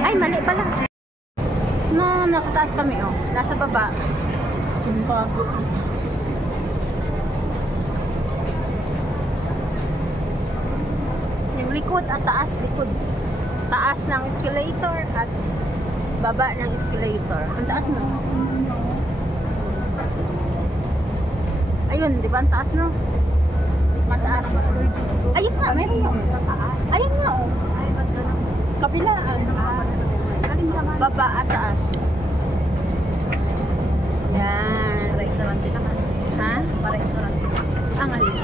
Ay, mali pala. No, nasa taas kami, oh. Nasa baba. Bago. Yung likod at taas, likod. Taas ng escalator at baba ng escalator. Ang taas no? Ayun, di ba ang taas no? Mataas. Ayun nga, meron nga. Ayun nga, oh. Kabilaan. Baba at taas. Yan. Ha? Ang alin?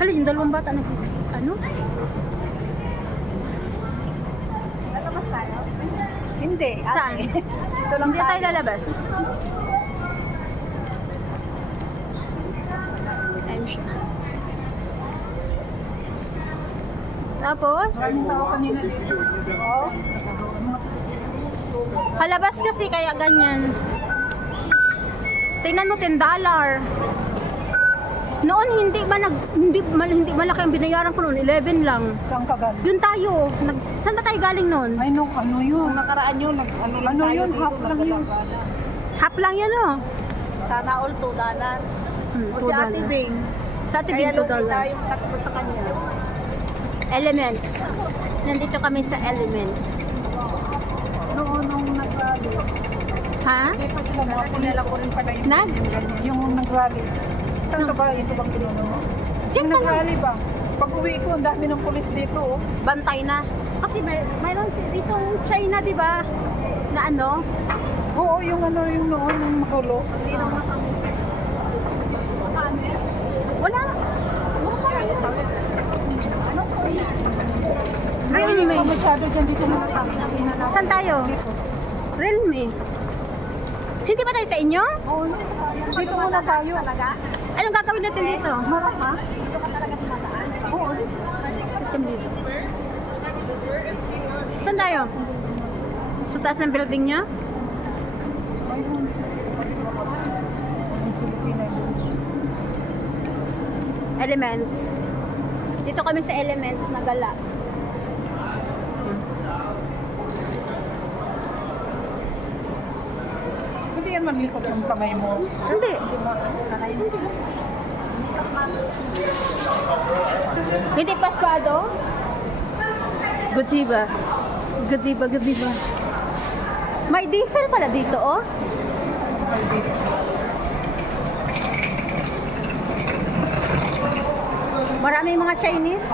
Halin, yung dalawang bata na ano? Lalabas tayo? Hindi. Saan? Hindi tayo lalabas. I'm sure. Tapos? Palabas kasi kaya ganyan. Tingnan mo $10. Noon hindi malaki ang binayaran ko noon, 11 lang. Saan ka galing? Yun tayo. Saan na tayo galing noon? Ay no, ano yun? Nakaraan yun, ano Yun, half lang yun. Half lang yun oh. Sana all $2. O si $2. Ate Bing. Sa Ate Bing $2. Tayong tatlo sa kanya. Elements. Nandito kami sa Elements. Noon nung nag-rally. Ha? Hindi pa sila mga pinala ko rin pala yung nag-rally. Saan ka ba? Ito bang pinuno mo? Diyan Yung ka na. nag-rally ba? Pag uwi ko, ang dami ng pulis dito. Oh. Bantay na. Kasi mayroon dito China, di ba? Na ano? Oo, yung ano yung noon, yung magulo. Hindi na masamusik. Wala. Really, Realme. may masyado dyan dito mga kami. Saan tayo? Realme. Hindi ba tayo sa inyo? Oo, dito muna tayo. Anong gagawin natin dito? Marama? Dito ka talaga tumataas. Oo. Saan tayo? Sa taas ng building niya? Elements. Dito kami sa Elements na gala. Hindi yan malikot yung kamay mo. Hindi. Hindi paspado? Godiba. Godiba, godiba. May diesel pala dito, oh. Maraming mga Chinese.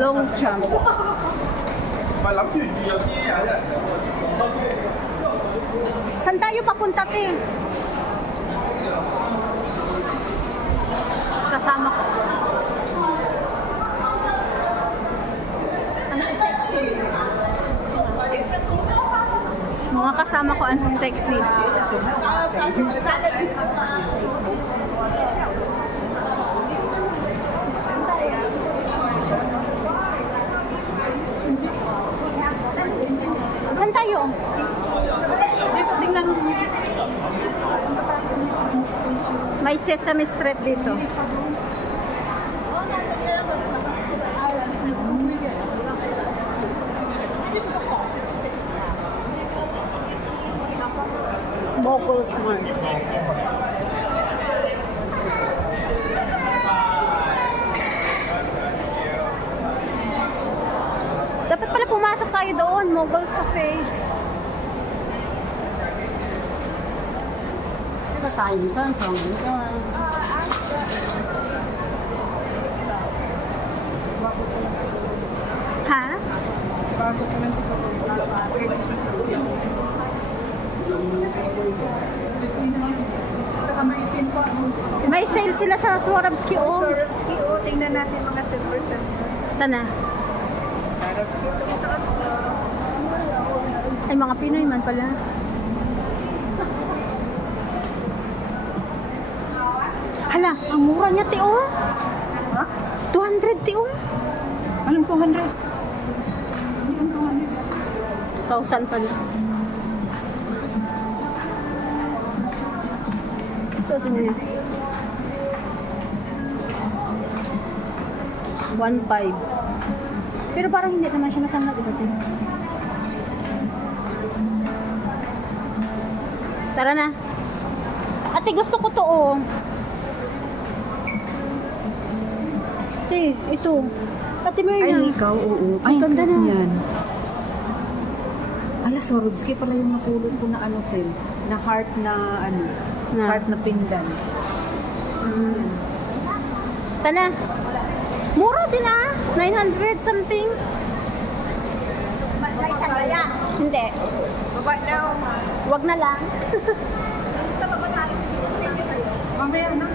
Long jump. Saan tayo papunta, te? Kasama ko. Ang sexy. Mga kasama ko ang sexy. Saan tayo? Dito, tingnan mo. May Sesame Street dito. Mobile Smart. Dapat pala pumasok tayo doon, Mobile's Cafe. Ha? Bago sa lang May sale sila sa Swarovski, oh. Swarovski, oh. Tingnan natin mga silver center. Tana. Swarovski, ito sa kanila. Ay, mga Pinoy man pala. Hala, ang mura niya, ti, oh. Ha? 200, ti, oh. Anong 200? Anong 200? 1,000 pala. Ito, tingnan niya. 1.5. Pero parang hindi naman siya masama dito. Tara na. Ate, gusto ko to, oh. Ate, ito. Ate, Myrna. Ay, ikaw, oo. Ang ganda na. Yan. Ala, Swarovski pala yung napulot ko na ano, Sil. Na heart na, ano, heart na pindan. Tala. Mura din ah. 900 something. Hindi. Baba daw. Wag na lang. Mamaya na.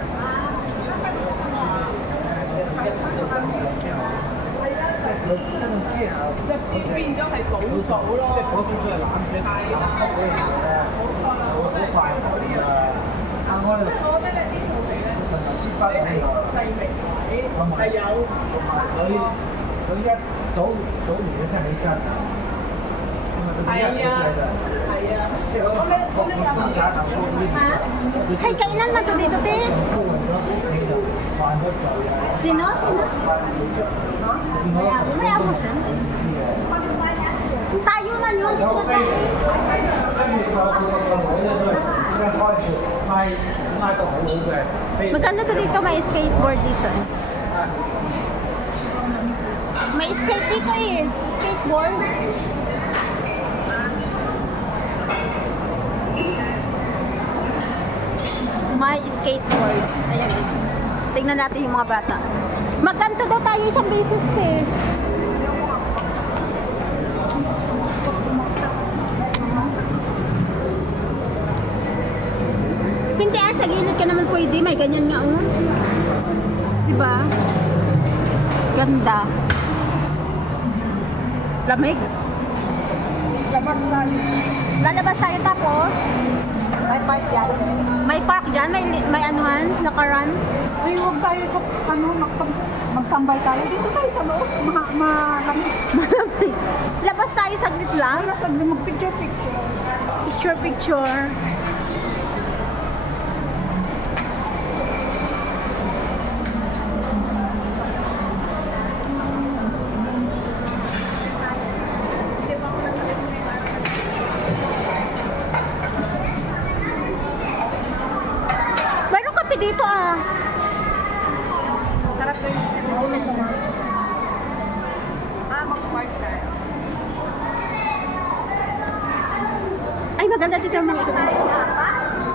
Hey, kainan na to dito, te? Sino? May ako siya. Tayo na yun. Dito tayo. Maganda to dito. May skateboard dito eh. May skate dito eh. Skateboard. May skateboard. Ayan. Tingnan natin yung mga bata. Magkanto daw tayo isang beses eh. Hindi sa gilid ka naman pwede. May ganyan nga oh. Diba? Ganda. Lamig. Labas tayo. Lalabas tayo tapos May park yan. may park dyan, may anuhan, nakaran. Ay, huwag tayo sa, ano, magtambay tayo. Dito tayo sa loob. Malamig. Malamig. Labas tayo saglit lang. Para sa mag-picture-picture. Picture. Meron kape dito ah. Sarap ko yung mag-park tayo. Ay, maganda dito ang mga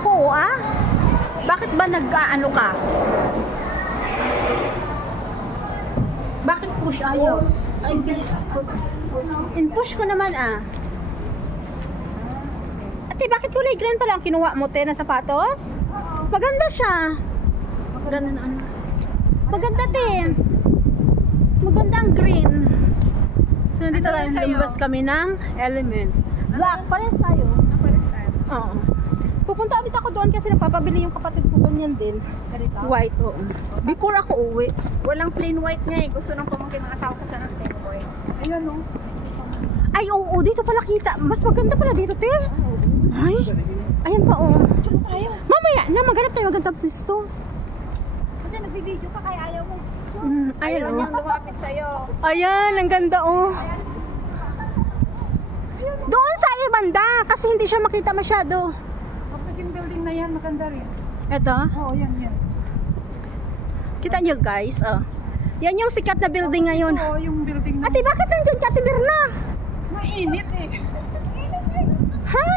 oo ah. Bakit ba nag-ano ka? Bakit push ayaw? Ay, in-push ko naman ah. Ate, bakit kulay green pala ang kinuha mo, te, na sapatos? Maganda siya. Maganda na ano. Maganda, te. Maganda ang green. So, nandito tayo. Lumabas kami ng Elements. Black, pares tayo. Oo. Pupunta ulit ako doon kasi nagpapabili yung kapatid ko ganyan din. White, oo. Before ako uwi. Walang plain white nga eh. Gusto nang pamangkin ng asawa ko sa plain white. Ayan o. Ay, oo, dito pala kita. Mas maganda pala dito, te. Ay, ayan pa, oo. Mamaya na, maghanap tayo magandang pwesto. Kasi nag-video ka kaya ayaw mo. Ayan, Ayaw oo. niyang lumapit sa'yo. Ayan, ang ganda, oh. Doon sa ibanda, kasi hindi siya makita masyado. Tapos yung building na yan, maganda rin. Ito, Oo, yan. kita nyo guys, oh. Yan yung sikat na building ngayon. Oo, yung building na. Ate, bakit nandiyan ka, Ate Mirna? Mainit eh. Ha?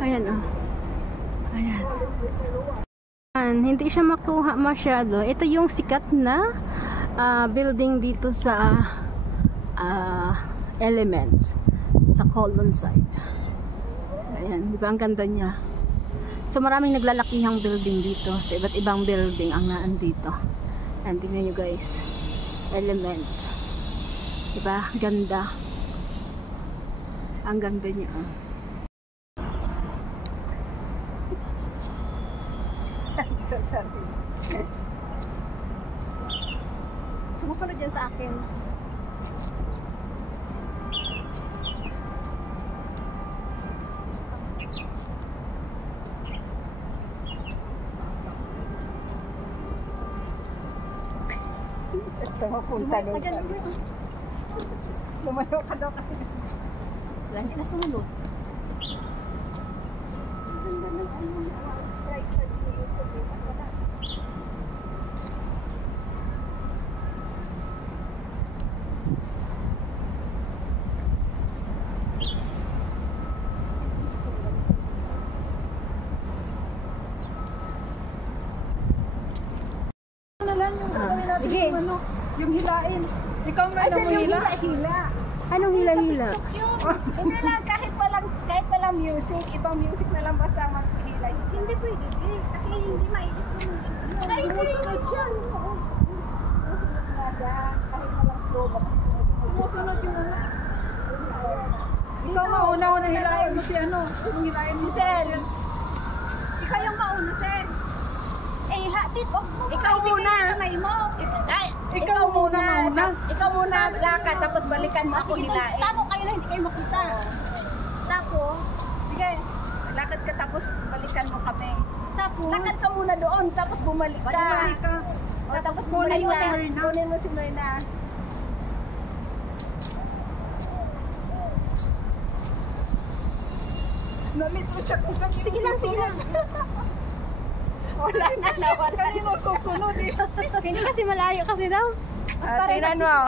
Ayan, oh. Ayan. Hindi siya makuha masyado. Ito yung sikat na building dito sa Elements sa Colon side. Ayan, di ba ang ganda niya? So maraming naglalakihang building dito. So iba't ibang building ang naan dito. And tingnan nyo guys, Elements. Di ba? Ganda. Ang ganda niya. Sasabi. Sumusunod yan sa akin. Ito mapunta doon. Lumayo ka daw kasi. Lagi na sumunod. Ganda ng right side mo yung tubig. Wala. Na lang yung gagawin natin Sige. yung ano, yung hilain. Ikaw nga na mo hila. Anong hila-hila? Hindi lang, kahit walang music, ibang music na lang basta maghilay. Hindi pwede. Kasi hindi mailis naman siya. Ay, sumusunod siya. Oo. Sumusunod nga dyan. Kahit walang flow, baka sumusunod yung ano. Ikaw nga, una hilain mo si ano. Yung hilain mo si Sel. Ikaw yung mauna, Sen. Eh, hatid off mo. Ikaw muna. Kamay mo. Ikaw muna mauna. Ikaw muna lakad, tapos balikan mo ako hilain. Tago kayo na hindi kayo makita. Tapos, Sige, lakad ka tapos balikan mo kami. tapos, Lakad ka muna doon, tapos bumalik ka. Bumalik ka. O, tapos kunin mo si Marina. Kunin mo si Marina. Nalito siya kung kanino Sige lang, sige lang. Wala na, nawala. Kanino susunod eh. Hindi kasi malayo kasi daw. Tingnan mo.